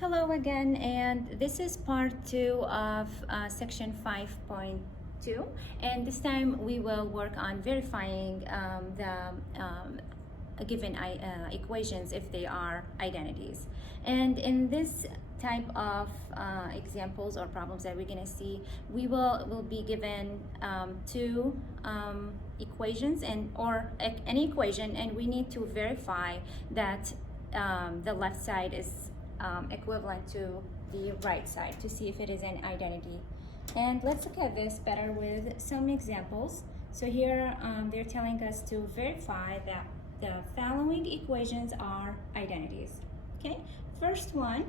Hello again, and this is part 2 of section 5.2, and this time we will work on verifying the given equations if they are identities. And in this type of examples or problems that we're going to see, we will be given two equations or any equation, and we need to verify that the left side is equivalent to the right side to see if it is an identity. And let's look at this better with some examples. So here they're telling us to verify that the following equations are identities. Okay, first one,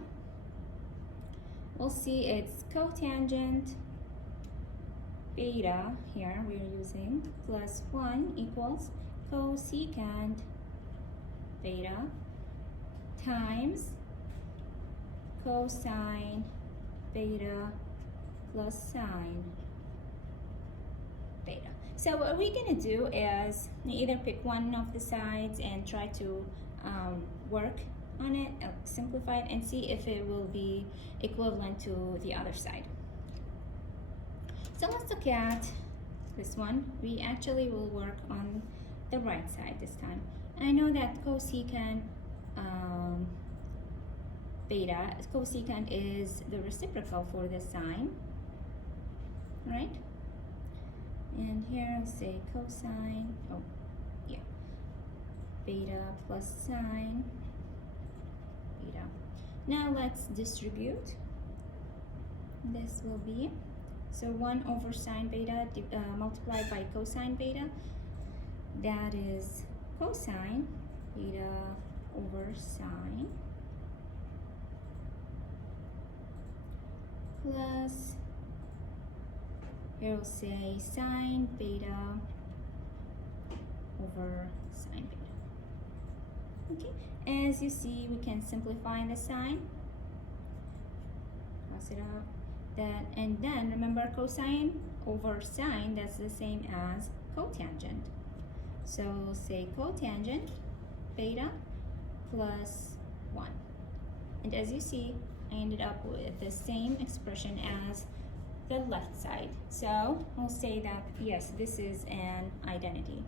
we'll see it's cotangent beta, here we're using plus 1 equals cosecant beta times cosine beta plus sine beta. So what we're going to do is either pick one of the sides and try to work on it, simplify it, and see if it will be equivalent to the other side. So let's look at this one. We actually will work on the right side this time. I know that cosecant beta, cosecant is the reciprocal for the sine, right? And here I'll say cosine, beta plus sine beta. Now let's distribute. This will be, so 1 over sine beta multiplied by cosine beta, that is cosine beta over sine plus, here we'll say sine beta over sine beta. Okay, as you see, we can simplify the sign, cross it out, that, and then remember cosine over sine, that's the same as cotangent. So we'll say cotangent beta plus 1. And as you see, I ended up with the same expression as the left side. So we'll say that, yes, this is an identity.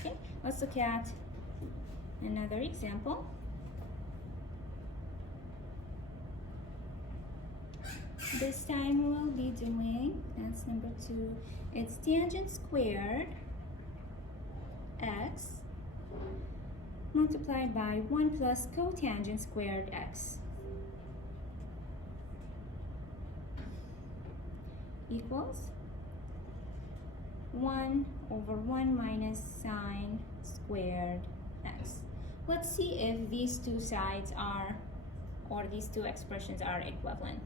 Okay, let's look at another example. This time we'll be doing, that's number 2, it's tangent squared x multiplied by 1 plus cotangent squared x equals 1 over 1 minus sine squared x. Let's see if these two sides are, or these two expressions are equivalent.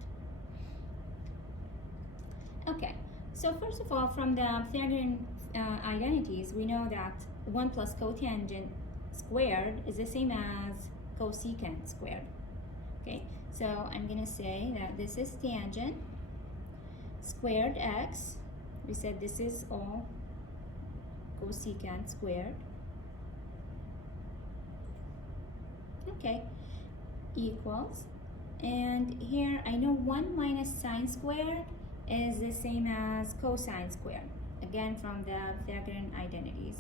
Okay, so first of all, from the Pythagorean identities, we know that 1 plus cotangent squared is the same as cosecant squared. Okay, so I'm going to say that this is tangent squared x. We said this is all cosecant squared. Okay, equals, and here I know 1 minus sine squared is the same as cosine squared, again from the Pythagorean identities.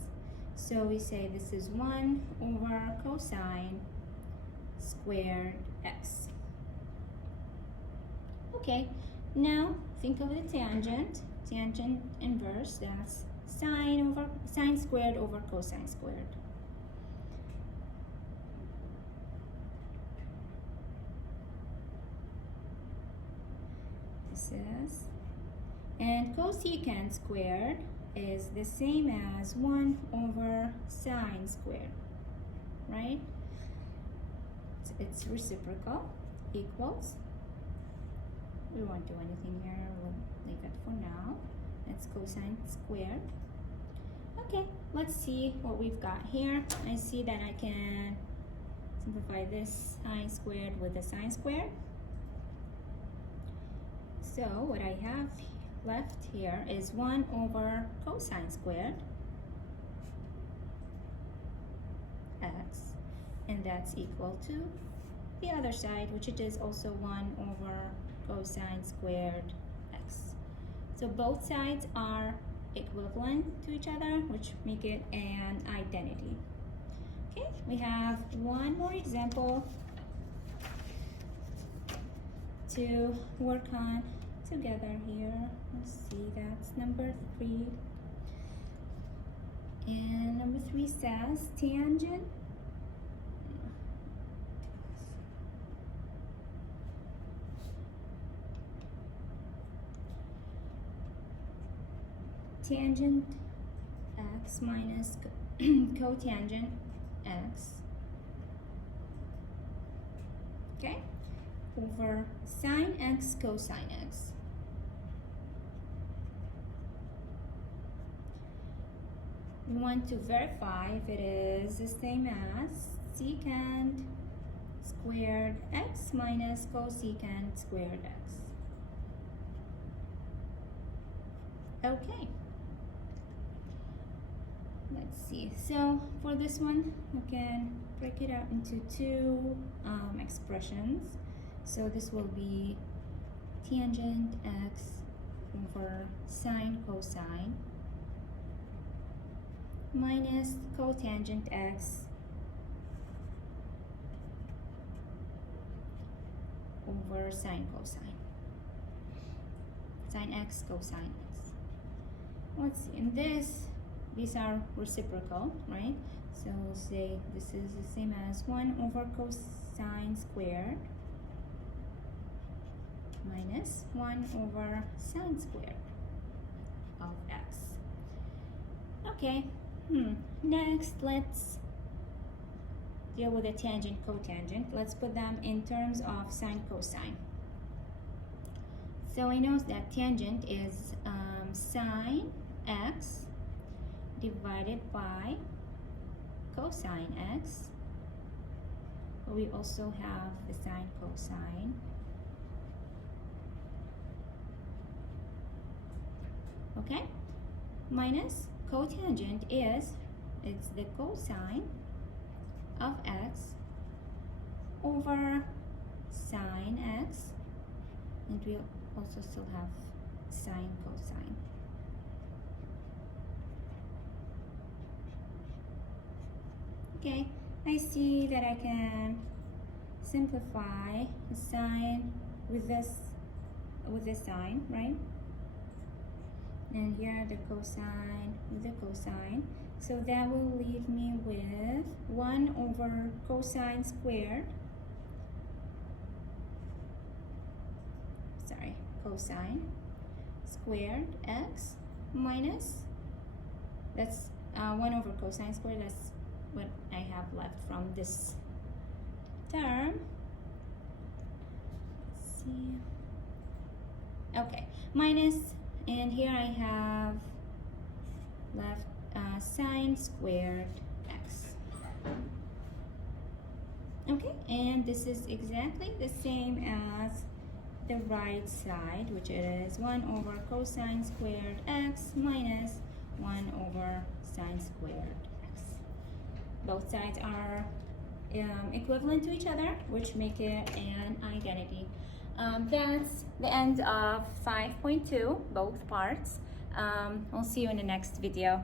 So we say this is 1 over cosine squared x. Okay, now think of the tangent inverse, that's sine squared over cosine squared. This is, and cosecant squared is the same as 1 over sine squared, right? It's reciprocal, equals, we won't do anything here, we'll leave it for now. It's cosine squared. Okay, let's see what we've got here. I see that I can simplify this sine squared with the sine squared. So what I have left here is 1 over cosine squared x, and that's equal to the other side, which it is also 1 over cosine squared x. So both sides are equivalent to each other, which make it an identity. Okay, we have one more example to work on together here. Let's see, that's number 3. And number 3 says tangent x minus cotangent x, okay, over sine x cosine x. We want to verify if it is the same as secant squared x minus cosecant squared x. Okay. Let's see. So for this one, we can break it out into 2 expressions. So this will be tangent x over sine cosine minus cotangent x over sine cosine. Sine x cosine x. Let's see. In this, these are reciprocal, right? So we'll say this is the same as 1 over cosine squared minus 1 over sine squared of x. Okay, next let's deal with the tangent cotangent. Let's put them in terms of sine cosine. So I know that tangent is sine x divided by cosine x. But we also have the sine cosine. Okay, minus cotangent is, it's the cosine of x over sine x, and we also still have sine cosine. Okay, I see that I can simplify the sine with this sine, right? And here the cosine with the cosine. So that will leave me with 1 over cosine squared. Sorry, cosine squared x minus, that's 1 over cosine squared, that's what I have left from this term. Let's see. Okay, minus, and here I have left sine squared x. Okay, and this is exactly the same as the right side, which is 1 over cosine squared x minus 1 over sine squared x. Both sides are equivalent to each other, which make it an identity. That's the end of 5.2, both parts. We'll see you in the next video.